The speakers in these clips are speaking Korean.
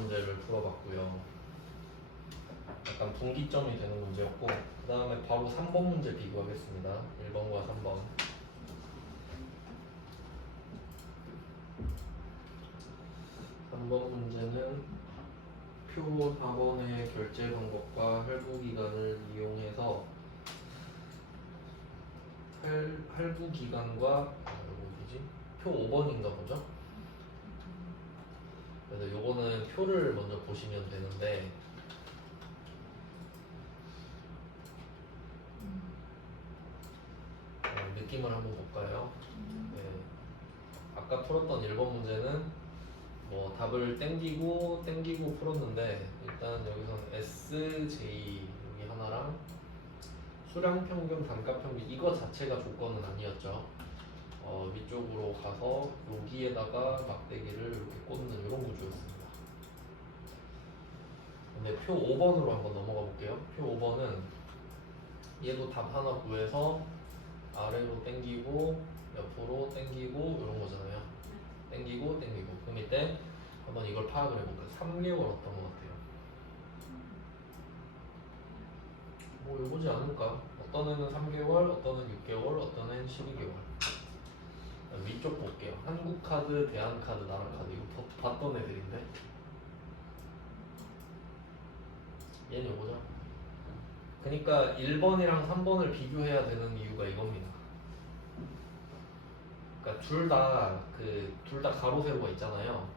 문제를 풀어봤고요. 약간 분기점이 되는 문제였고, 그 다음에 바로 3번 문제 비교하겠습니다. 1번과 3번. 3번 문제는 표 4번의 결제 방법과 할부 기간을 이용해서 할부 기간과 어디지? 표 5번인가 보죠? 그래서 요거는 표를 먼저 보시면 되는데 느낌을 한번 볼까요? 네. 아까 풀었던 1번 문제는 뭐 답을 땡기고 풀었는데 일단 여기서는 SJ 여기 하나랑 수량 평균, 단가 평균 이거 자체가 조건은 아니었죠. 위쪽으로 가서 여기에다가 막대기를 이렇게 꽂는 이런 구조였습니다. 근데 표 5번으로 한번 넘어가 볼게요. 표 5번은 얘도 답 하나 구해서 아래로 당기고 옆으로 당기고 이런 거잖아요. 당기고 그럼 이때 한번 이걸 파악을 해볼까요? 3개월 어떤 것 같아요? 뭐 이거지 않을까? 어떤 애는 3개월, 어떤 애는 6개월, 어떤 애는 12개월. 위쪽 볼게요. 한국카드, 대한카드, 나라카드 이거 봤던 애들인데 얘는 이거죠. 그러니까 1번이랑 3번을 비교해야 되는 이유가 이겁니다. 그러니까 둘 다 가로 세로가 있잖아요.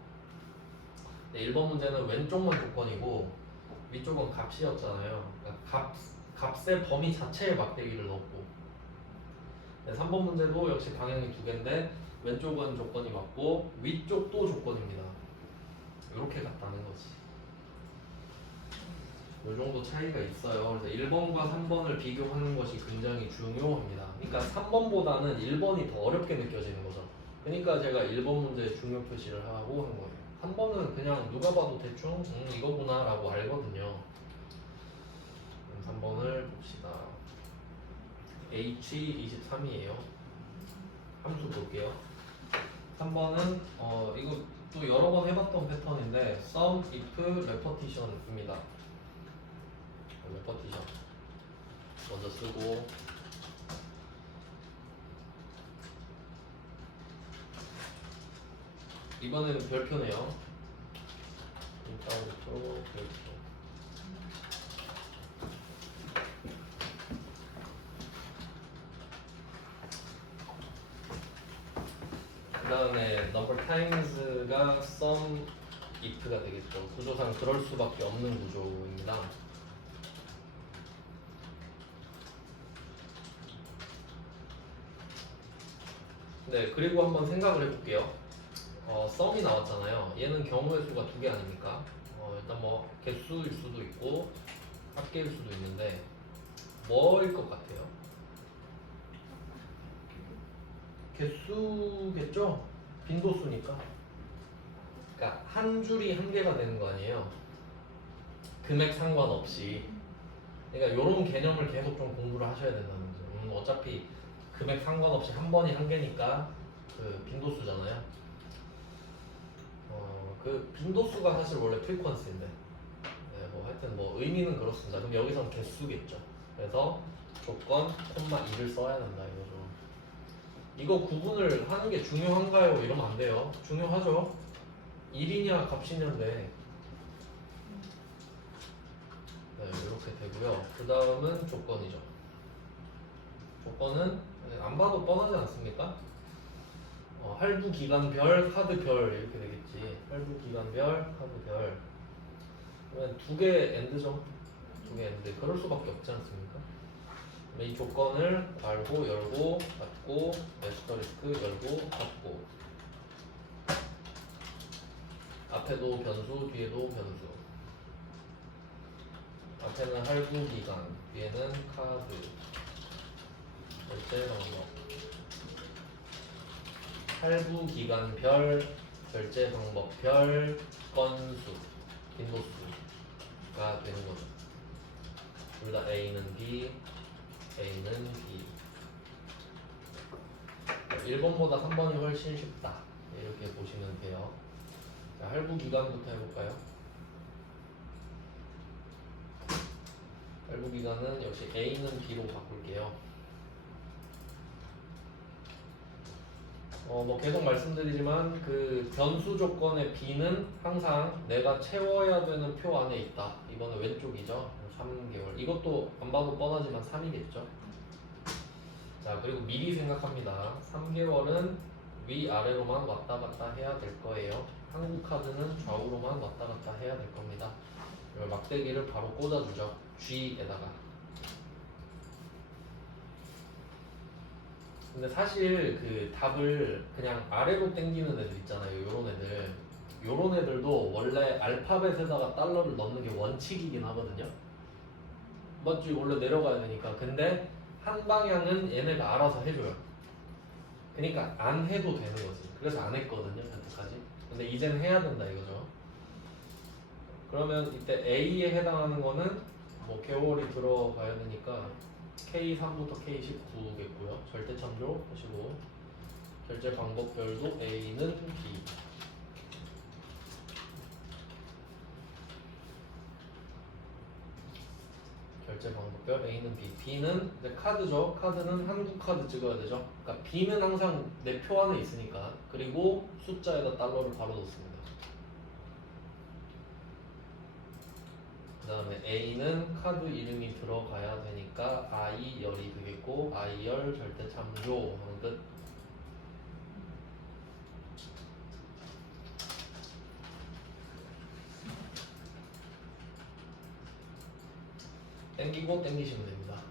1번 문제는 왼쪽만 조건이고 위쪽은 값이었잖아요. 그러니까 값의 범위 자체에 막대기를 넣었고 3번 문제도 역시 방향이 두 개인데 왼쪽은 조건이 맞고 위쪽도 조건입니다. 이렇게 같다는 거지. 이 정도 차이가 있어요. 그래서 1번과 3번을 비교하는 것이 굉장히 중요합니다. 그러니까 3번보다는 1번이 더 어렵게 느껴지는 거죠. 그러니까 제가 1번 문제에 중요 표시를 하고 한 거예요. 3번은 그냥 누가 봐도 대충 이거구나 라고 알거든요. 그럼 3번을 봅시다. H23이에요. 함수 볼게요. 3번은 이거 또 여러 번 해봤던 패턴인데 sum, if, repetition입니다. repetition 먼저 쓰고 이번에는 별표네요. 일단부터 별표. 그 다음에 number times가 sum if가 되겠죠. 구조상 그럴 수밖에 없는 구조입니다. 네, 그리고 한번 생각을 해볼게요. sum이 나왔잖아요. 얘는 경우의 수가 두 개 아닙니까? 일단 뭐 개수일 수도 있고 합계일 수도 있는데 뭐일 것 같아요? 개수겠죠? 빈도수니까. 그러니까 한 줄이 한 개가 되는 거 아니에요? 금액 상관없이. 그러니까 이런 개념을 계속 좀 공부를 하셔야 된다는 거죠. 어차피 금액 상관없이 한 번이 한 개니까 그 빈도수잖아요. 그 빈도수가 사실 원래 프리퀀시인데 네, 뭐 하여튼 뭐 의미는 그렇습니다. 그럼 여기선 개수겠죠. 그래서 조건, 콤마 2를 써야 된다 이거죠. 이거 구분을 하는 게 중요한가요? 이러면 안 돼요. 중요하죠. 1이냐 값이냐인데 네, 이렇게 되고요. 그 다음은 조건이죠. 조건은 안 봐도 뻔하지 않습니까? 할부 기간별, 카드별 이렇게 되겠지. 할부 기간별, 카드별. 그러면 두 개 엔드죠. 두 개 엔드. 그럴 수밖에 없지 않습니까? 이 조건을 괄호 열고 닫고 에스터리스크 열고 닫고 앞에도 변수, 뒤에도 변수. 앞에는 할부 기간, 뒤에는 카드, 결제 방법. 할부 기간별, 결제 방법별, 건수, 빈도수가 되는 거죠. 둘 다 A는 B, A는 B. 1번보다 3번이 훨씬 쉽다. 이렇게 보시면 돼요. 자, 할부 기간부터 해볼까요? 발부기간은 역시 A는 B로 바꿀게요. 뭐 계속 말씀드리지만 그 변수 조건의 B는 항상 내가 채워야 되는 표 안에 있다. 이거는 왼쪽이죠. 3개월. 이것도 안 봐도 뻔하지만 3이겠죠. 자, 그리고 미리 생각합니다. 3개월은 위아래로만 왔다 갔다 해야 될 거예요. 한국카드는 좌우로만 왔다 갔다 해야 될 겁니다. 이걸 막대기를 바로 꽂아주죠. G에다가. 근데 사실 그 답을 그냥 아래로 당기는 애들 있잖아요. 요런 애들. 요런 애들도 원래 알파벳에다가 달러를 넣는 게 원칙이긴 하거든요. 맞지? 원래 내려가야 되니까. 근데 한 방향은 얘네가 알아서 해줘요. 그러니까 안 해도 되는 거지. 그래서 안 했거든요, 여태까지. 근데 이제는 해야 된다 이거죠. 그러면 이때 A에 해당하는 거는 뭐 개월이 들어가야 되니까 K3부터 K19겠고요. 절대 참조하시고 결제 방법별도 A는 B. 결제 방법별 A는 B. B는 이제 카드죠. 카드는 한국 카드 찍어야 되죠. 그러니까 B는 항상 내 표 안에 있으니까. 그리고 숫자에다 달러를 바로 넣습니다. 그 다음에 A는 카드 이름이 들어가야 되니까 I열이 되겠고 I열 절대 참조 하는 끝. 땡기고 땡기시면 됩니다.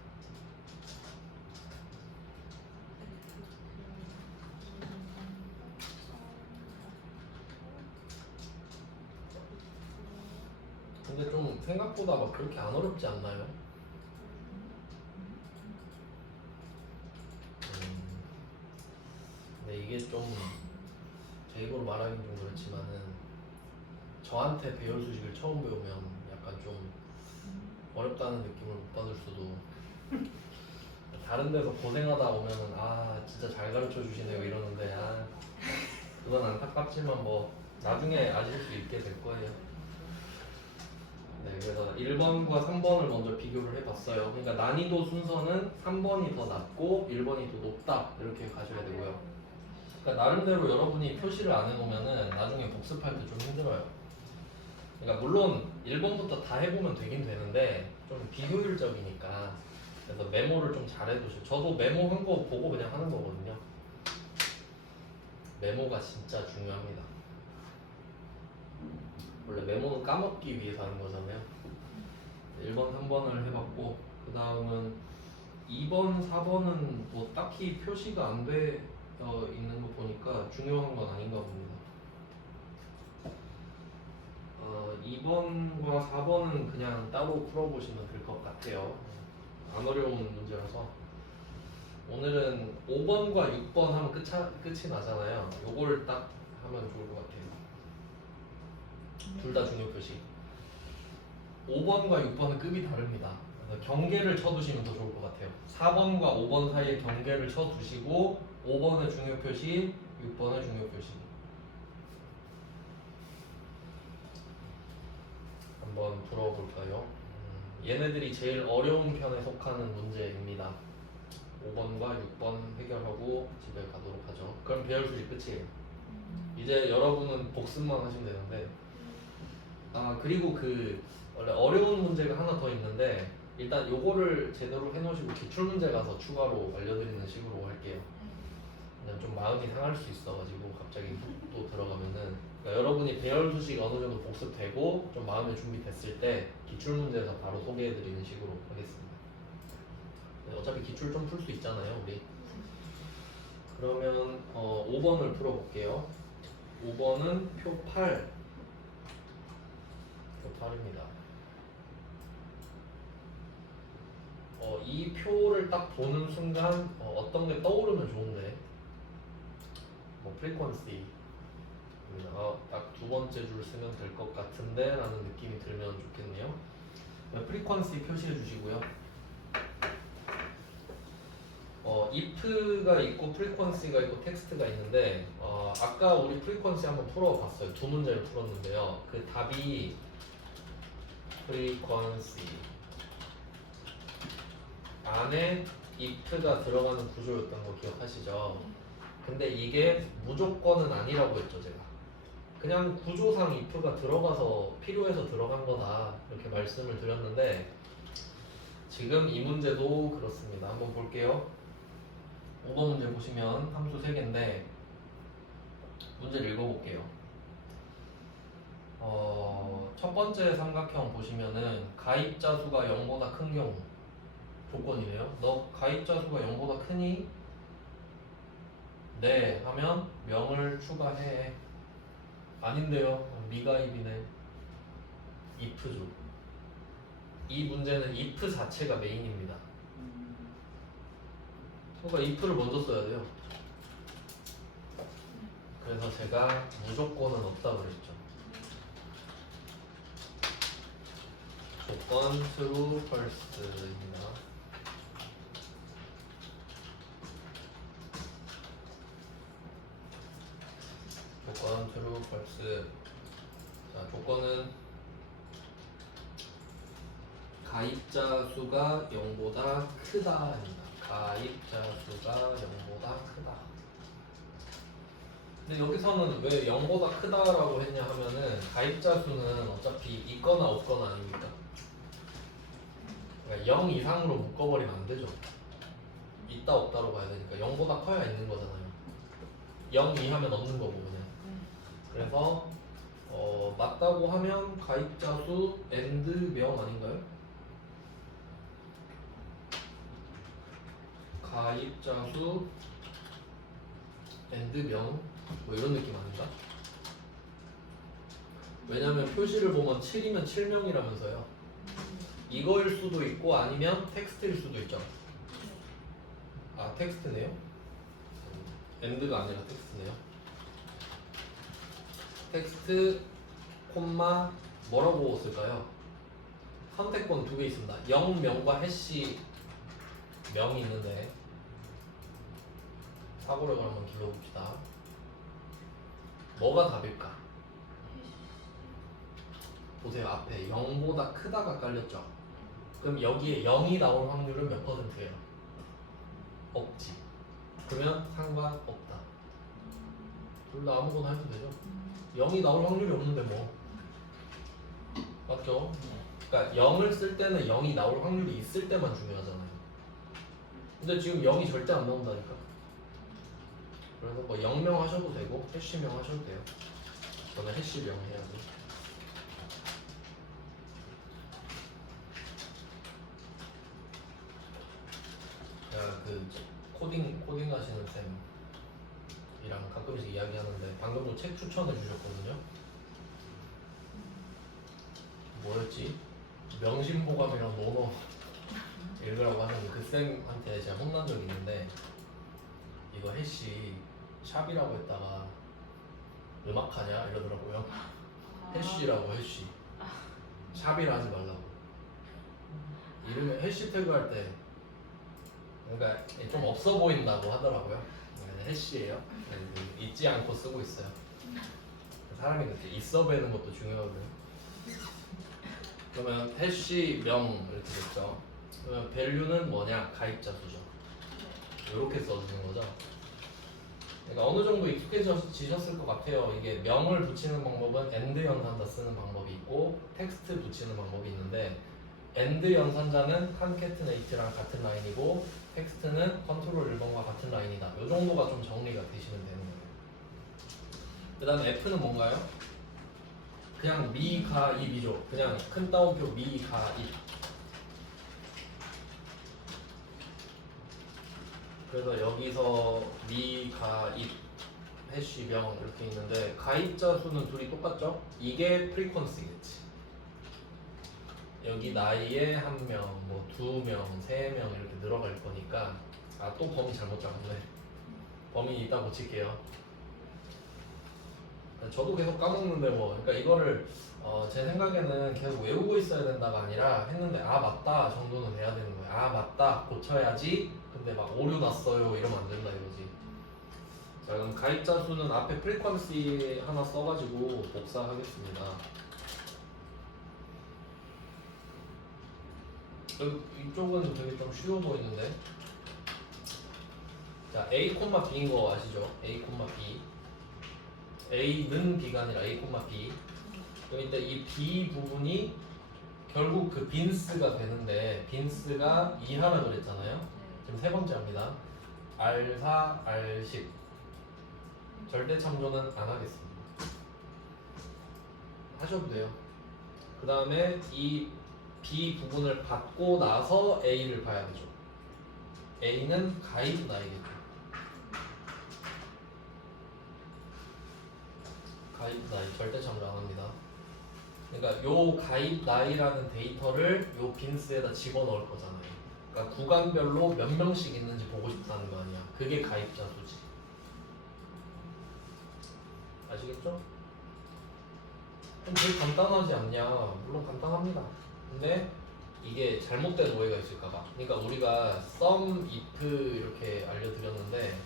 근데 좀 생각보다 막 그렇게 안 어렵지 않나요? 근데 이게 좀 제 입으로 말하긴 좀 그렇지만은 저한테 배열 수식을 처음 배우면 약간 좀 어렵다는 느낌을 못 받을 수도 다른 데서 고생하다 오면은 아 진짜 잘 가르쳐 주시네요 이러는데 아 그건 안타깝지만 뭐 나중에 아실 수 있게 될 거예요. 네, 그래서 1번과 3번을 먼저 비교를 해봤어요. 그러니까 난이도 순서는 3번이 더 낮고 1번이 더 높다 이렇게 가셔야 되고요. 그러니까 나름대로 여러분이 표시를 안 해놓으면은 나중에 복습할 때 좀 힘들어요. 그러니까 물론 1번부터 다 해보면 되긴 되는데 좀 비효율적이니까 그래서 메모를 좀 잘 해두세요. 저도 메모한 거 보고 그냥 하는 거거든요. 메모가 진짜 중요합니다. 원래 메모는 까먹기 위해서 하는 거잖아요. 1번, 3번을 해봤고 그 다음은 2번, 4번은 뭐 딱히 표시가 안 돼 있는 거 보니까 중요한 건 아닌가 봅니다. 2번과 4번은 그냥 따로 풀어보시면 될 것 같아요. 안 어려운 문제라서 오늘은 5번과 6번 하면 끝이 나잖아요. 요걸 딱 하면 좋을 것 같아요. 둘 다 중요 표시. 5번과 6번은 급이 다릅니다. 그래서 경계를 쳐두시면 더 좋을 것 같아요. 4번과 5번 사이에 경계를 쳐두시고 5번의 중요 표시, 6번의 중요 표시. 한번 풀어볼까요? 얘네들이 제일 어려운 편에 속하는 문제입니다. 5번과 6번 해결하고 집에 가도록 하죠. 그럼 배열 수식 끝이에요. 이제 여러분은 복습만 하시면 되는데 그리고 그 원래 어려운 문제가 하나 더 있는데 일단 요거를 제대로 해놓으시고 기출문제 가서 추가로 알려드리는 식으로 할게요. 그냥 좀 마음이 상할 수 있어가지고 갑자기 또 들어가면은 그러니까 여러분이 배열 수식 어느 정도 복습되고 좀 마음의 준비 됐을 때 기출문제에서 바로 소개해드리는 식으로 하겠습니다. 어차피 기출 좀 풀 수 있잖아요 우리. 그러면 5번을 풀어볼게요. 5번은 표 8. 표 8입니다. 이 표를 딱 보는 순간 어떤 게 떠오르면 좋은데 뭐 프리퀀시 딱 두 번째 줄 쓰면 될 것 같은데 라는 느낌이 들면 좋겠네요. 프리퀀시 표시해 주시고요. if가 있고 프리퀀시가 있고 텍스트가 있는데 아까 우리 프리퀀시 한번 풀어봤어요. 두 문제를 풀었는데요. 그 답이 프리퀀시 안에 if가 들어가는 구조였던 거 기억하시죠? 근데 이게 무조건은 아니라고 했죠 제가. 그냥 구조상 if가 들어가서 필요해서 들어간 거다 이렇게 말씀을 드렸는데 지금 이 문제도 그렇습니다. 한번 볼게요. 5번 문제 보시면 함수 3개인데 문제를 읽어볼게요. 첫 번째 삼각형 보시면은 가입자 수가 0보다 큰 경우 조건이네요. 너 가입자 수가 0보다 크니? 네 하면 명을 추가해. 아닌데요. 미가입이네. if죠. 이 문제는 if 자체가 메인입니다. 그러니까 if를 먼저 써야 돼요. 그래서 제가 무조건은 없다 그랬죠. 조건 true false입니다. 조건 true false. 자, 조건은 가입자 수가 0보다 크다입니다. 가입자 수가 0보다 크다. 근데 여기서는 왜 0보다 크다라고 했냐 하면은 가입자 수는 어차피 있거나 없거나 아닙니까? 그러니까 0 이상으로 묶어버리면 안 되죠. 있다 없다로 봐야 되니까 0보다 커야 있는 거잖아요. 0 이하면 없는 거고 그냥. 그래서 맞다고 하면 가입자 수 and 명 아닌가요? 가입자 수 and 명 뭐 이런 느낌 아닌가? 왜냐면 표시를 보면 7이면 7명이라면서요. 이거일 수도 있고 아니면 텍스트일 수도 있죠. 아 텍스트네요. and가 아니라 텍스트네요. 텍스트 콤마 뭐라고 쓸까요? 선택권 2개 있습니다. 0명과 해시 명이 있는데 사고력을 한번 길러봅시다. 뭐가 답일까? 보세요. 앞에 0보다 크다가 깔렸죠. 그럼 여기에 0이 나올 확률은 몇 %예요? 없지. 그러면 상관없다. 둘 다 아무거나 해도 되죠. 0이 나올 확률이 없는데 뭐 맞죠? 그러니까 0을 쓸 때는 0이 나올 확률이 있을 때만 중요하잖아요. 근데 지금 0이 절대 안 나온다니까. 그래서 뭐 0명 하셔도 되고 해시명 하셔도 돼요. 저는 해시명 해야 돼. 제가 그 코딩 하시는 쌤이랑 가끔씩 이야기하는데 방금도 책 추천해 주셨거든요. 뭐였지? 명심보감이랑 논어 읽으라고 하는 그 쌤한테 제가 혼난 적이 있는데 이거 해시 샵이라고 했다가 음악하냐 이러더라고요. 해시라고 해시. 샵이라 하지 말라고. 이름에 해시태그 할 때 그러니까 좀 없어 보인다고 하더라고요. 해시예요. 잊지 않고 쓰고 있어요. 사람이 그렇게 있어 보이는 것도 중요하고요. 그러면 해시 명 이렇게 됐죠. 그러면 value는 뭐냐? 가입자 수죠. 이렇게 써주는 거죠. 그러니까 어느 정도 익숙해지셨을 것 같아요. 이게 명을 붙이는 방법은 and 연산자 쓰는 방법이 있고 텍스트 붙이는 방법이 있는데 and 연산자는 concatenate랑 같은 라인이고 텍스트는 컨트롤 1번과 같은 라인이다. 이 정도가 좀 정리가 되시면 되는 거예요. 그 다음에 F는 뭔가요? 그냥 미, 가, 입이죠. 그냥 큰 따옴표 미, 가, 입. 그래서 여기서 미, 가, 입, 해시, 명 이렇게 있는데 가입자 수는 둘이 똑같죠? 이게 프리퀀시겠지. 여기 나이에 1명, 뭐 2명, 3명 이렇게 늘어갈 거니까 아 또 범위 잘못 잡았네. 범위 이따 고칠게요. 저도 계속 까먹는데 뭐 그러니까 이거를 제 생각에는 계속 외우고 있어야 된다가 아니라 했는데 아 맞다 정도는 돼야 되는 거야. 아 맞다 고쳐야지. 근데 막 오류 났어요 이러면 안 된다 이거지. 자 그럼 가입자 수는 앞에 프리퀀시 하나 써가지고 복사하겠습니다. 이쪽은 되게 좀 쉬워 보이는데. 자, A, B인 거 아시죠? A, B. A는 B가 아니라 A, B. 그럼 이때 이 B 부분이 결국 그 빈스가 되는데 빈스가 2하라 그랬잖아요. 지금 세 번째 합니다. R4, R10. 절대 참조는 안 하겠습니다. 하셔도 돼요. 그 다음에 이 B 부분을 받고 나서 A를 봐야 되죠. A는 가입 나이겠죠. 가입 나이 절대 참조 안 합니다. 그러니까 요 가입 나이라는 데이터를 요 빈스에다 집어넣을 거잖아요. 그러니까 구간별로 몇 명씩 있는지 보고 싶다는 거 아니야. 그게 가입자 수지. 아시겠죠? 그럼 되게 간단하지 않냐? 물론 간단합니다. 근데 이게 잘못된 오해가 있을까봐. 그러니까 우리가 sum, if 이렇게 알려드렸는데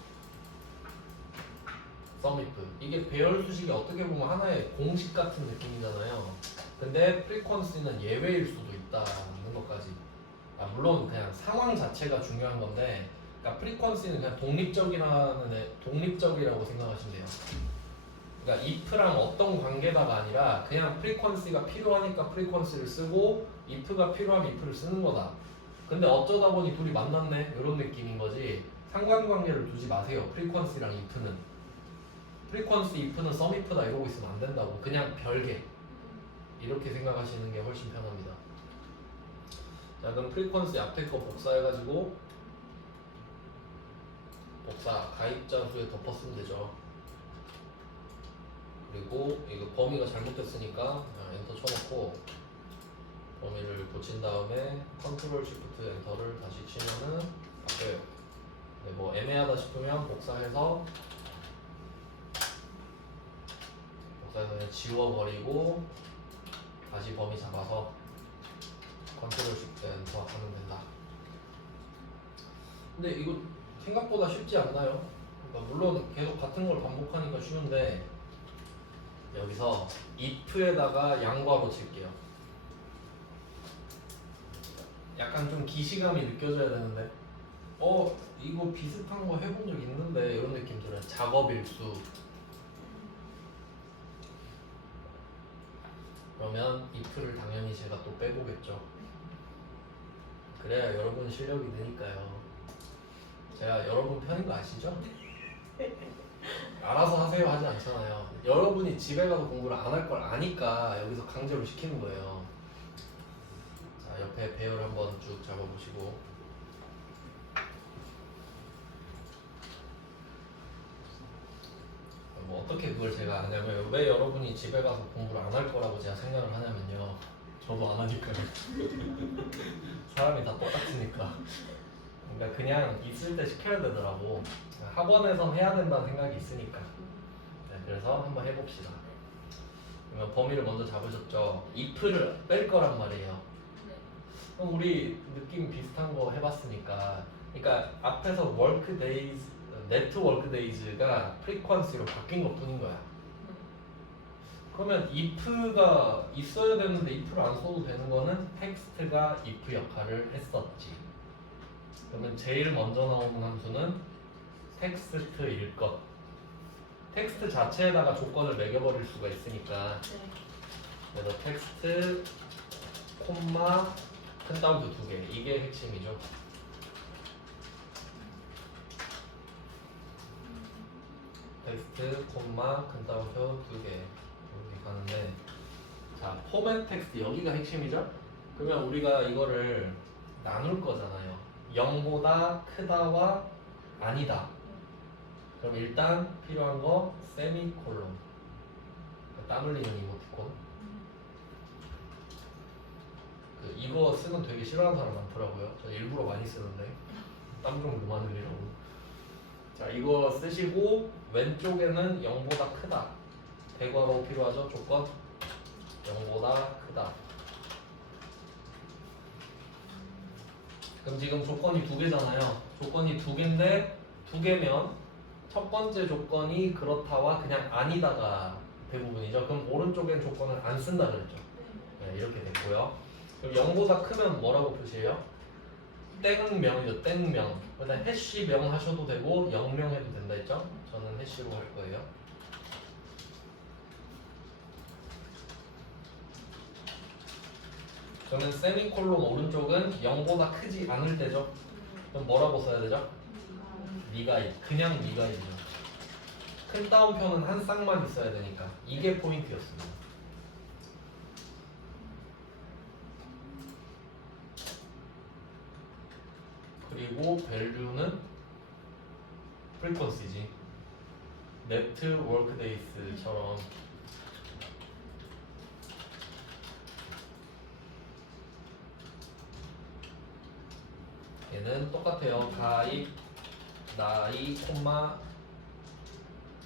sum, if 이게 배열 수식이 어떻게 보면 하나의 공식 같은 느낌이잖아요. 근데 frequency는 예외일 수도 있다는 것까지. 물론 그냥 상황 자체가 중요한 건데, 그러니까 frequency는 그냥 독립적이라고 생각하시면 돼요. 그러니까 if랑 어떤 관계다가 아니라 그냥 frequency가 필요하니까 frequency를 쓰고 if가 필요하면 if를 쓰는 거다. 근데 어쩌다 보니 둘이 만났네 이런 느낌인 거지. 상관관계를 두지 마세요. frequency랑 if는. frequency if는 sum if다 이러고 있으면 안 된다고. 그냥 별개. 이렇게 생각하시는 게 훨씬 편합니다. 자, 그럼 frequency 앞에 거 복사해가지고 복사 가입자 수에 덮었으면 되죠. 그리고 이거 범위가 잘못됐으니까 엔터 쳐놓고 범위를 고친 다음에 컨트롤 시프트 엔터를 다시 치면은 바뀌어요. 네, 뭐 애매하다 싶으면 복사해서 그냥 지워버리고 다시 범위 잡아서 컨트롤 시프트 엔터 하면 된다. 근데 이거 생각보다 쉽지 않나요? 그러니까 물론 계속 같은 걸 반복하니까 쉬운데 여기서 if에다가 양괄호 칠게요. 약간 좀 기시감이 느껴져야 되는데 이거 비슷한 거 해본 적 있는데 이런 느낌 들어요. 작업 일수. 그러면 if를 당연히 제가 또 빼보겠죠. 그래야 여러분 실력이 느니까요. 제가 여러분 편인 거 아시죠? 알아서 하세요 하지 않잖아요. 여러분이 집에 가서 공부를 안 할 걸 아니까 여기서 강제로 시키는 거예요. 자, 옆에 배열 한번 쭉 잡아보시고 뭐 어떻게 그걸 제가 아냐면 왜 여러분이 집에 가서 공부를 안 할 거라고 제가 생각을 하냐면요. 저도 안 하니까요. 사람이 다 똑같으니까. 그러니까 그냥 있을 때 시켜야 되더라고. 학원에서 해야 된다는 생각이 있으니까. 네, 그래서 한번 해봅시다. 그러면 범위를 먼저 잡으셨죠. if를 뺄 거란 말이에요. 그럼 우리 느낌 비슷한 거 해봤으니까. 그러니까 앞에서 work days, net work days가 frequency로 바뀐 것 뿐인 거야. 그러면 if가 있어야 되는데 if를 안 써도 되는 거는 텍스트가 if 역할을 했었지. 그러면 제일 먼저 나오는 함수는 텍스트일 것. 텍스트 자체에다가 조건을 매겨버릴 수가 있으니까. 그래서 텍스트, 콤마, 큰 따옴표 2개. 이게 핵심이죠. 텍스트, 콤마, 큰 따옴표 2개. 이렇게 가는데, 자, 포맷 텍스트 여기가 핵심이죠? 그러면 우리가 이거를 나눌 거잖아요. 0보다 크다와 아니다. 그럼 일단 필요한 거 세미콜론. 땀 흘리는 이모티콘. 이거 쓰면 되게 싫어하는 사람 많더라고요. 저 일부러 많이 쓰는데 땀 좀 그만 흘리라고. 자, 이거 쓰시고 왼쪽에는 0보다 크다. 대괄호 필요하죠? 조건 0보다 크다. 그럼 지금 조건이 2개잖아요. 조건이 2개인데 2개면 첫 번째 조건이 그렇다와 그냥 아니다가 대부분이죠. 그럼 오른쪽엔 조건을 안 쓴다 그랬죠. 네, 이렇게 됐고요. 그럼 0보다 크면 뭐라고 표시해요? 땡명이죠. 땡명. 근데 해시명 하셔도 되고 0명 해도 된다 했죠? 저는 해시로 할 거예요. 그러면 세미콜론 오른쪽은 0보다 크지 않을 때죠? 그럼 뭐라고 써야 되죠? 미가일. 그냥 미가일이죠. 큰 따옴표는 한 쌍만 있어야 되니까 이게 포인트였습니다. 그리고 밸류는 프리퀀시지. 네트 워크데이스처럼 얘는 똑같아요. 가입 나이 콤마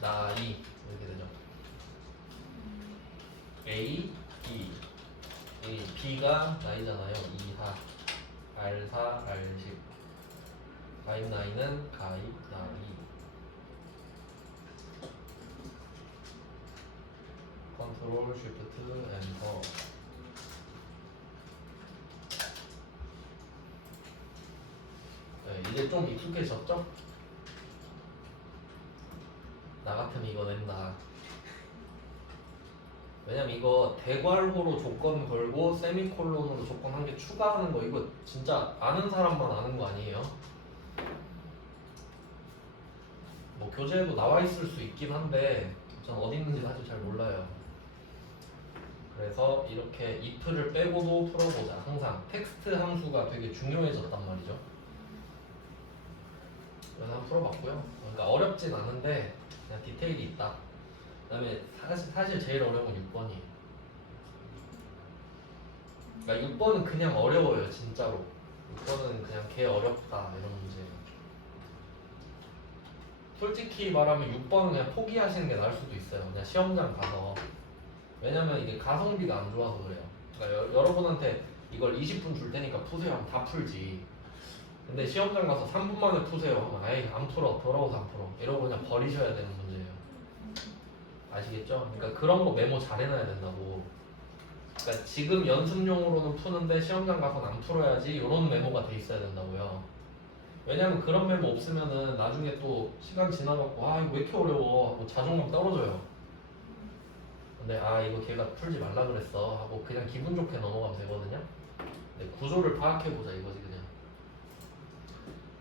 나이 이렇게 되죠. A, B, B가 나이잖아요. 2하, R4, R10. 가입 나이는 가입 나이. 컨트롤 쉬프트 엔터. 네, 이제 좀 익숙해졌죠? 나 같으면 이거 낸다. 왜냐면 이거 대괄호로 조건 걸고 세미콜론으로 조건 한 개 추가하는 거 이거 진짜 아는 사람만 아는 거 아니에요? 뭐 교재에도 나와 있을 수 있긴 한데 전 어디 있는지 사실 잘 몰라요. 그래서 이렇게 if를 빼고도 풀어보자. 항상 텍스트 함수가 되게 중요해졌단 말이죠. 그래서 한번 풀어봤고요. 그러니까 어렵진 않은데 그냥 디테일이 있다. 그 다음에 사실 제일 어려운 건 6번이에요. 그러니까 6번은 그냥 어려워요. 진짜로 6번은 그냥 개 어렵다 이런 문제예요. 솔직히 말하면 6번은 그냥 포기하시는 게 나을 수도 있어요. 그냥 시험장 가서. 왜냐면 이게 가성비가 안 좋아서 그래요. 그러니까 여러분한테 이걸 20분 줄 테니까 푸세요 하면 다 풀지. 근데 시험장 가서 3분 만에 푸세요 하면 아예 안 풀어. 더러워서 안 풀어. 이러고 그냥 버리셔야 되는 문제예요. 아시겠죠? 그러니까 그런 거 메모 잘 해놔야 된다고. 그러니까 지금 연습용으로는 푸는데 시험장 가서는 안 풀어야지 이런 메모가 돼 있어야 된다고요. 왜냐면 그런 메모 없으면은 나중에 또 시간 지나갖고 아 이거 왜 이렇게 어려워 하고 자존감 떨어져요. 근데 아 이거 걔가 풀지 말라 그랬어 하고 그냥 기분 좋게 넘어가면 되거든요. 근데 구조를 파악해보자 이거지 그냥.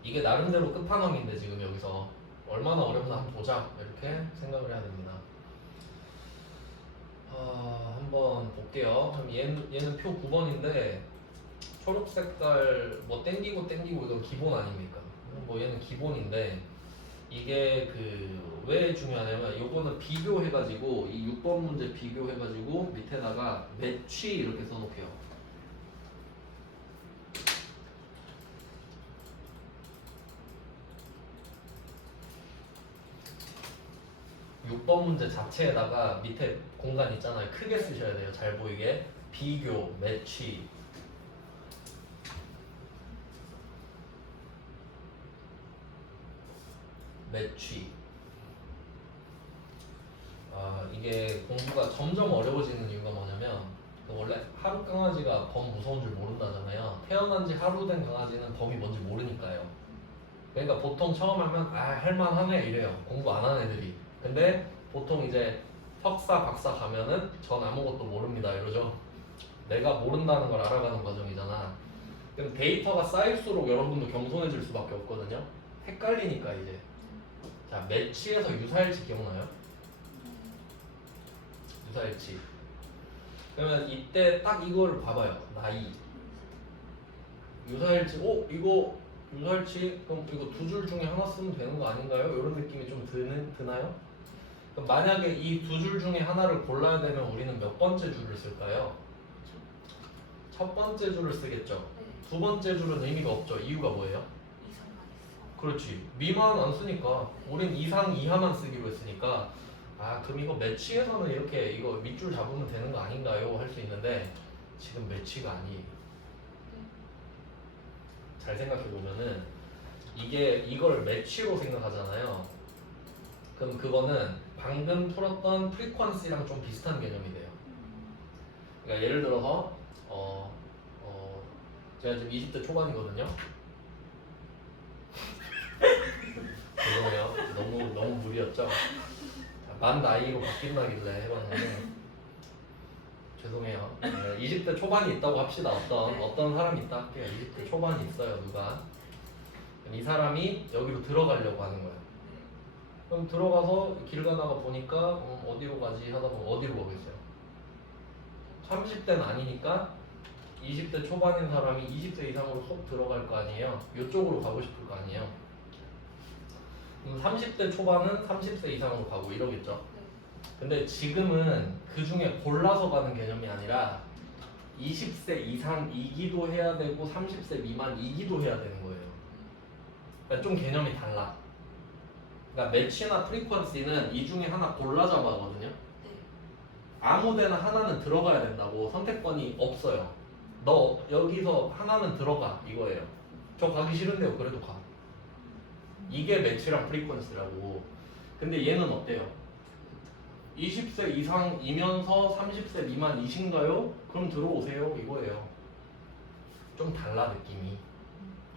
이게 나름대로 끝판왕인데 지금 여기서 얼마나 어렵나 한번 보자 이렇게 생각을 해야 됩니다. 한번 볼게요. 그럼 얘는 표 9번인데 초록 색깔 뭐 땡기고 이건 기본 아닙니까? 뭐 얘는 기본인데 이게 그 왜 중요하냐면 요거는 비교해가지고 이 6번 문제 비교해가지고 밑에다가 매취 이렇게 써놓게요. 육 번 문제 자체에다가 밑에 공간 있잖아요. 크게 쓰셔야 돼요. 잘 보이게. 비교, 매취. 매취. 이게 공부가 점점 어려워지는 이유가 뭐냐면 원래 하루 강아지가 범 무서운 줄 모른다잖아요. 태어난 지 하루 된 강아지는 범이 뭔지 모르니까요. 그러니까 보통 처음 하면 할만하네 이래요. 공부 안 하는 애들이. 근데 보통 이제 석사, 박사 가면은 전 아무것도 모릅니다 이러죠. 내가 모른다는 걸 알아가는 과정이잖아. 그럼 데이터가 쌓일수록 여러분도 겸손해질 수밖에 없거든요. 헷갈리니까 이제. 자, 매치에서 유사일치 기억나요? 유사일치. 그러면 이때 딱 이걸 봐봐요. 나이. 유사일치. 이거 유사일치. 그럼 이거 두 줄 중에 하나 쓰면 되는 거 아닌가요? 이런 느낌이 좀 드나요? 그럼 만약에 이 두 줄 중에 하나를 골라야 되면 우리는 몇 번째 줄을 쓸까요? 첫 번째 줄을 쓰겠죠. 두 번째 줄은 의미가 없죠. 이유가 뭐예요? 그렇지. 미만 안 쓰니까. 우린 이상 이하만 쓰기로 했으니까 그럼 이거 매치에서는 이렇게 이거 밑줄 잡으면 되는 거 아닌가요? 할 수 있는데 지금 매치가 아니에요. 잘 생각해 보면은 이걸 매치로 생각하잖아요. 그럼 그거는 방금 풀었던 프리퀀시랑 좀 비슷한 개념이 돼요. 그러니까 예를 들어서 제가 지금 20대 초반이거든요. 죄송해요. 너무 무리였죠. 만 나이로 바뀐다길래 해봤는데 죄송해요. 20대 초반이 있다고 합시다. 어떤 사람이 있다 할게요. 20대 초반이 있어요. 누가 이 사람이 여기로 들어가려고 하는 거예요. 그럼 들어가서 길 가다가 보니까 어디로 가지 하다 보면 어디로 가겠어요? 30대는 아니니까 20대 초반인 사람이 20대 이상으로 쏙 들어갈 거 아니에요. 이쪽으로 가고 싶을 거 아니에요. 30대 초반은 30세 이상으로 가고 이러겠죠. 근데 지금은 그 중에 골라서 가는 개념이 아니라 20세 이상이기도 해야 되고 30세 미만이기도 해야 되는 거예요. 그러니까 좀 개념이 달라. 그러니까 매치나 프리퀀시는 이 중에 하나 골라 잡아거든요. 아무 데나 하나는 들어가야 된다고. 선택권이 없어요. 너 여기서 하나는 들어가 이거예요. 저 가기 싫은데요. 그래도 가. 이게 매치랑 프리퀀시라고. 근데 얘는 어때요? 20세 이상이면서 30세 미만이신가요? 그럼 들어오세요 이거예요. 좀 달라 느낌이.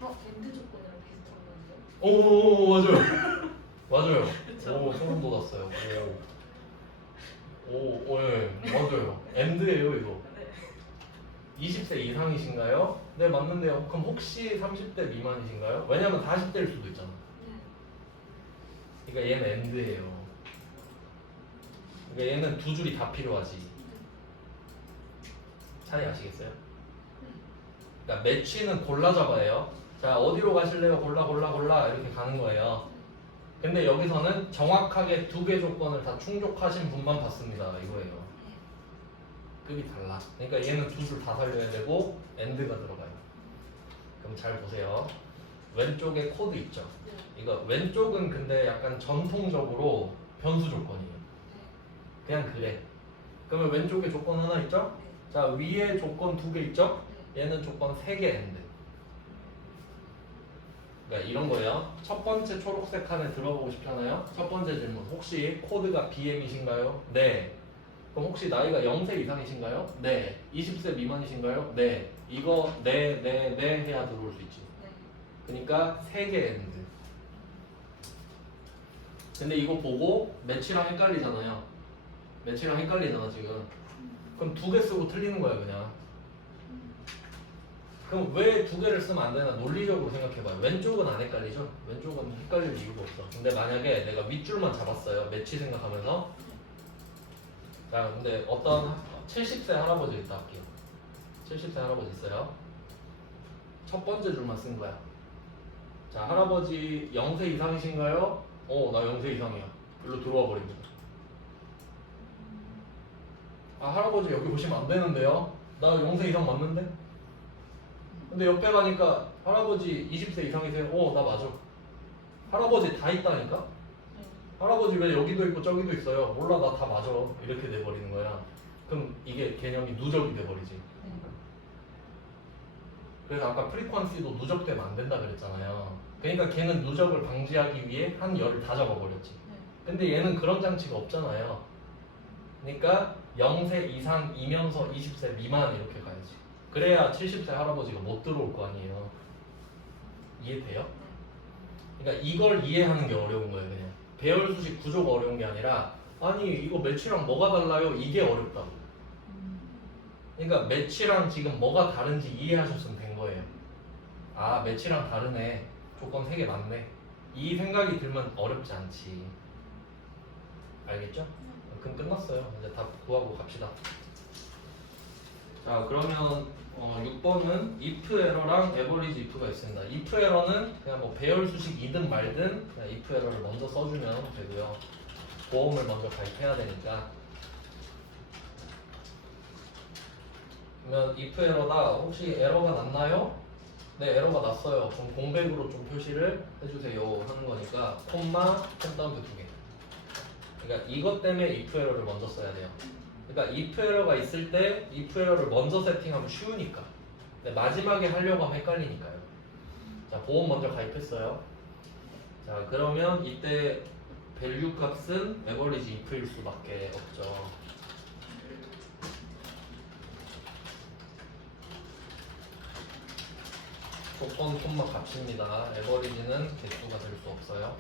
밴드 조건이랑 비슷한 건데요? 오 맞아요. 맞아요. 그쵸? 오 소름 돋았어요. 오, 예, 맞아요. 엔드예요 이거. 네. 20세 이상이신가요? 네 맞는데요. 그럼 혹시 30대 미만이신가요? 왜냐면 40대일 수도 있잖아. 그러니까 얘는 엔드예요. 그러니까 얘는 두 줄이 다 필요하지. 차이 아시겠어요? 그러니까 매치는 골라 잡아요. 자 어디로 가실래요? 골라 이렇게 가는 거예요. 근데 여기서는 정확하게 두 개 조건을 다 충족하신 분만 받습니다 이거예요. 급이 달라. 그러니까 얘는 두 줄 다 살려야 되고 엔드가 들어가요. 그럼 잘 보세요. 왼쪽에 코드 있죠. 이거 왼쪽은 근데 약간 전통적으로 변수 조건이에요. 그냥 그래. 그러면 왼쪽에 조건 하나 있죠? 자 위에 조건 두 개 있죠? 얘는 조건 3개 엔드. 그러니까 이런 거예요. 첫 번째 초록색 칸에 들어가고 싶잖아요. 첫 번째 질문. 혹시 코드가 BM이신가요? 네. 그럼 혹시 나이가 0세 이상이신가요? 네. 20세 미만이신가요? 네. 이거 네 해야 들어올 수 있지. 그러니까 3개 엔드. 근데 이거 보고 매치랑 헷갈리잖아요. 매치랑 헷갈리잖아 지금. 그럼 두 개 쓰고 틀리는 거야 그냥. 그럼 왜 두 개를 쓰면 안 되나 논리적으로 생각해봐요. 왼쪽은 안 헷갈리죠? 왼쪽은 헷갈릴 이유가 없어. 근데 만약에 내가 윗줄만 잡았어요. 매치 생각하면서. 자 근데 어떤 70세 할아버지 있다 할게요. 70세 할아버지 있어요. 첫 번째 줄만 쓴 거야. 자 할아버지 0세 이상이신가요? 나 0세 이상이야. 일로 들어와 버립니다. 아 할아버지 여기 오시면 안 되는데요? 나 0세 이상 맞는데? 근데 옆에 가니까 할아버지 20세 이상이세요? 나 맞아. 할아버지 다 있다니까? 할아버지 왜 여기도 있고 저기도 있어요? 몰라 나 다 맞아. 이렇게 돼버리는 거야. 그럼 이게 개념이 누적이 돼버리지. 그래서 아까 프리퀀시도 누적되면 안 된다 그랬잖아요. 그러니까 걔는 누적을 방지하기 위해 한 열을 다 잡아버렸지. 근데 얘는 그런 장치가 없잖아요. 그러니까 0세 이상이면서 20세 미만 이렇게 가야지. 그래야 70세 할아버지가 못 들어올 거 아니에요. 이해돼요? 그러니까 이걸 이해하는 게 어려운 거예요. 그냥 배열수식 구조가 어려운 게 아니라 아니 이거 매치랑 뭐가 달라요? 이게 어렵다고. 그러니까 매치랑 지금 뭐가 다른지 이해하셨으면 된 거예요. 아 매치랑 다르네. 조건 3개 맞네. 이 생각이 들면 어렵지 않지. 알겠죠? 그럼 끝났어요. 이제 답 구하고 갑시다. 자 그러면 6번은 if 에러랑 average if가 있습니다. if 에러는 그냥 뭐 배열 수식이든 말든 그냥 if 에러를 먼저 써주면 되고요. 보험을 먼저 가입해야 되니까. 그러면 if 에러다. 혹시 에러가 났나요? 네 에러가 났어요. 그럼 공백으로 좀 표시를 해주세요 하는 거니까 콤마 펜다운트 2개. 그러니까 이것 때문에 if 에러를 먼저 써야 돼요. 그러니까 if 에러가 있을 때 if 에러를 먼저 세팅하면 쉬우니까. 근데 마지막에 하려고 하면 헷갈리니까요. 자 보험 먼저 가입했어요. 자 그러면 이때 밸류 값은 average if일 수밖에 없죠. 조건 콤마 값입니다. 에버리지는 개수가 될 수 없어요.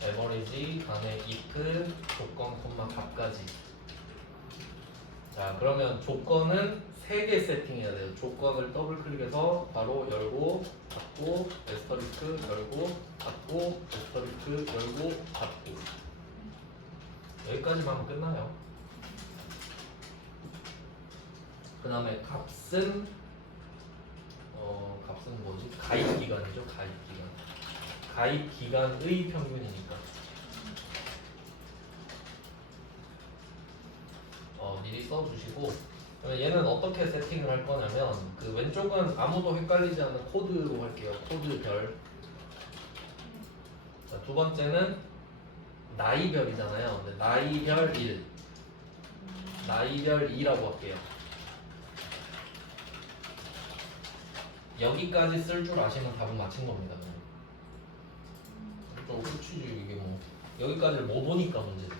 에버리지 반의 if 조건 콤마 값까지. 자, 그러면 조건은 3개 세팅해야 돼요. 조건을 더블 클릭해서 바로 열고 닫고 에스터리스크 열고 닫고 에스터리스크 열고 닫고. 여기까지만 하면 끝나요. 그 다음에 값은 값은 뭐지? 가입 기간이죠. 가입 기간. 가입 기간의 평균이니까. 미리 써주시고. 그러면 얘는 어떻게 세팅을 할 거냐면 그 왼쪽은 아무도 헷갈리지 않는 코드로 할게요. 코드별. 자, 두 번째는 나이별이잖아요. 근데 나이별 1, 나이별 2라고 할게요. 여기까지 쓸 줄 아시면 답은 맞힌 겁니다. 그렇지 이게 뭐 여기까지를 못 보니까 문제지.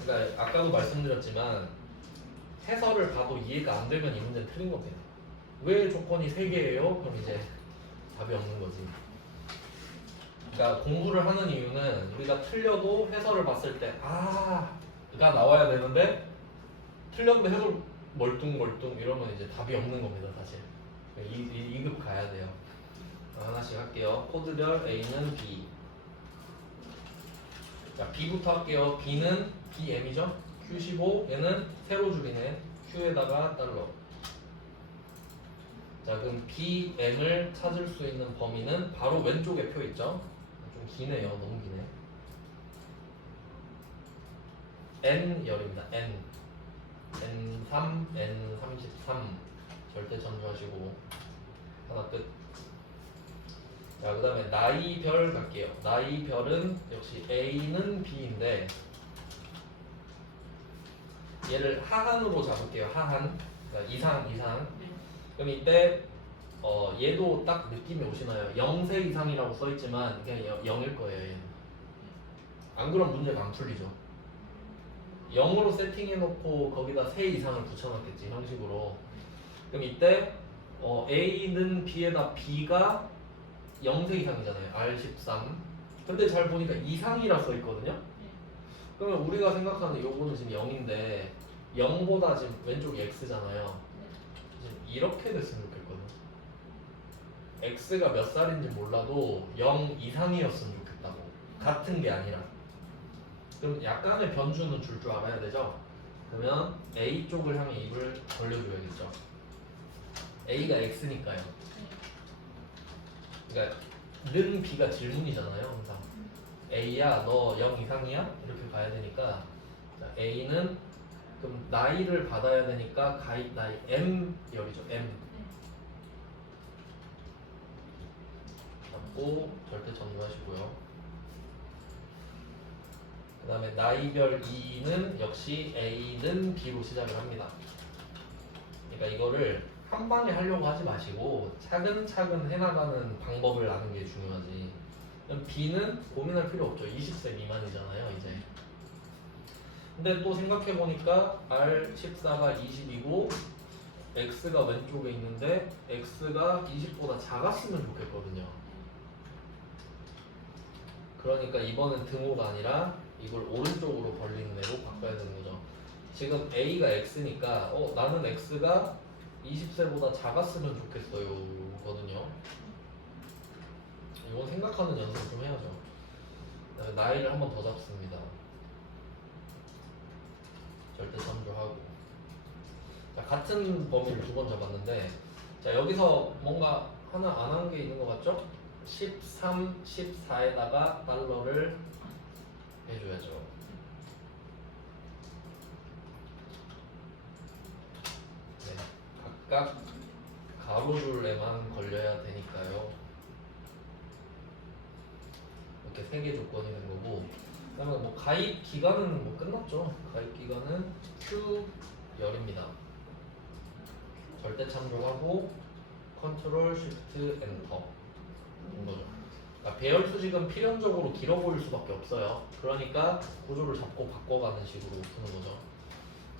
그러니까 아까도 말씀드렸지만 해설을 봐도 이해가 안 되면 이 문제는 틀린 겁니다. 왜 조건이 3개예요? 그럼 이제 답이 없는 거지. 그러니까 공부를 하는 이유는 우리가 틀려도 해설을 봤을 때 아가 나와야 되는데 틀렸는데 해설 멀뚱멀뚱 이러면 이제 답이 없는 겁니다. 사실 2급 가야 돼요. 하나씩 할게요. 코드별 A는 B. 자, B부터 할게요. B는 BM이죠. Q15 얘는 세로 줄이네. Q에다가 달러. 자, 그럼 BM을 찾을 수 있는 범위는 바로 왼쪽에 표 있죠. 좀 기네요. 너무 기네. N열입니다. N. N3, N33 절대 전주하시고 하나 끝. 자, 그 다음에 나이별 갈게요. 나이별은 역시 A는 B인데 얘를 하한으로 잡을게요. 하한. 그러니까 이상. 그럼 이때 얘도 딱 느낌이 오시나요? 0세 이상이라고 써있지만 그냥 0일 거예요. 얘는. 안 그럼 문제가 안 풀리죠. 0으로 세팅해놓고 거기다 세 이상을 붙여놨겠지 형식으로. 그럼 이때 A는 B에다 B가 0세 이상이잖아요. R13. 근데 잘 보니까 이상이라 써있거든요. 그러면 우리가 생각하는 요거는 지금 0인데 0보다 지금 왼쪽이 X잖아요. 지금 이렇게 됐으면 좋겠거든. X가 몇 살인지 몰라도 0 이상이었으면 좋겠다고. 같은 게 아니라. 그럼 약간의 변주는 줄 줄 알아야 되죠. 그러면 A 쪽을 향해 입을 벌려줘야겠죠. A가 X니까요. 그러니까 는 B가 질문이잖아요. 항상 A야 너 0 이상이야? 이렇게 가야 되니까 자, A는 그럼 나이를 받아야 되니까 가입 나이 M열이죠. M 잡고 절대 전도하시고요. 그 다음에 나이별 2는 역시 A는 B로 시작을 합니다. 그러니까 이거를 한 방에 하려고 하지 마시고 차근차근 해나가는 방법을 아는 게 중요하지. 그럼 B는 고민할 필요 없죠. 20세 미만이잖아요 이제. 근데 또 생각해보니까 R14가 20이고 X가 왼쪽에 있는데 X가 20보다 작았으면 좋겠거든요. 그러니까 이번엔 등호가 아니라 이걸 오른쪽으로 벌리는 애로 바꿔야 되는 거죠. 지금 A가 X니까 나는 X가 20세보다 작았으면 좋겠어요 거든요. 이건 생각하는 연습을 좀 해야죠. 그다음에 나이를 한 번 더 잡습니다. 절대 참조하고. 자, 같은 범위를 두 번 잡았는데 자, 여기서 뭔가 하나 안 한 게 있는 것 같죠? 13, 14에다가 달러를 해줘야죠. 네, 각각 가로줄에만 걸려야 되니까요. 이렇게 3개 조건이 된 거고, 그다음에 뭐 가입 기간은 뭐 끝났죠. 가입 기간은 Q열입니다. 절대 참조하고 컨트롤 쉬프트 엔터 인 거죠. 그러니까 배열 수직은 필연적으로 길어 보일 수밖에 없어요. 그러니까 구조를 잡고 바꿔가는 식으로 푸는 거죠.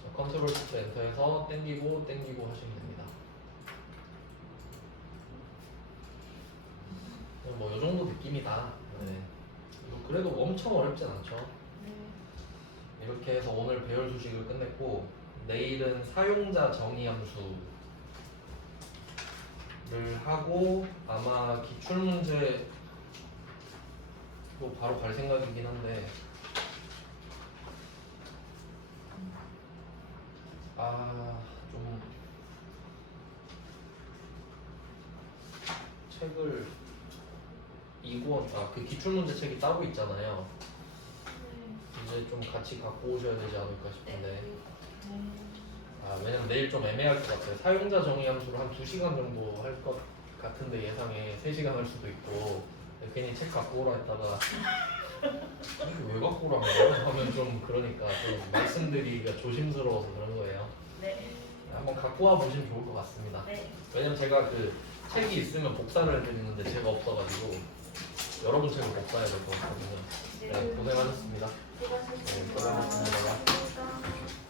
자, 컨트롤 shift 엔터해서 땡기고 하시면 됩니다. 뭐 요 정도 느낌이다. 네. 이거 그래도 엄청 어렵진 않죠. 네. 이렇게 해서 오늘 배열 수식을 끝냈고 내일은 사용자 정의 함수를 하고 아마 기출 문제로 바로 갈 생각이긴 한데 좀 책을 그 기출 문제 책이 따로 있잖아요. 이제 좀 같이 갖고 오셔야 되지 않을까 싶은데 왜냐면 내일 좀 애매할 것 같아요. 사용자 정의 함수를 한 2시간 정도 할 것 같은데 예상에 3시간 할 수도 있고 괜히 책 갖고 오라 했다가 이거 왜 갖고 오라는 거야? 하면 좀 그러니까 좀 말씀드리기가 조심스러워서 그런 거예요. 네. 한번 갖고 와 보시면 좋을 것 같습니다. 네. 왜냐면 제가 그 책이 있으면 복사를 해드리는데 제가 없어가지고 여러분 책을 복사해야 될 것 같거든요. 네, 고생하셨습니다. 수고하셨습니다. 네, 고생하셨습니다. 수고하셨습니다.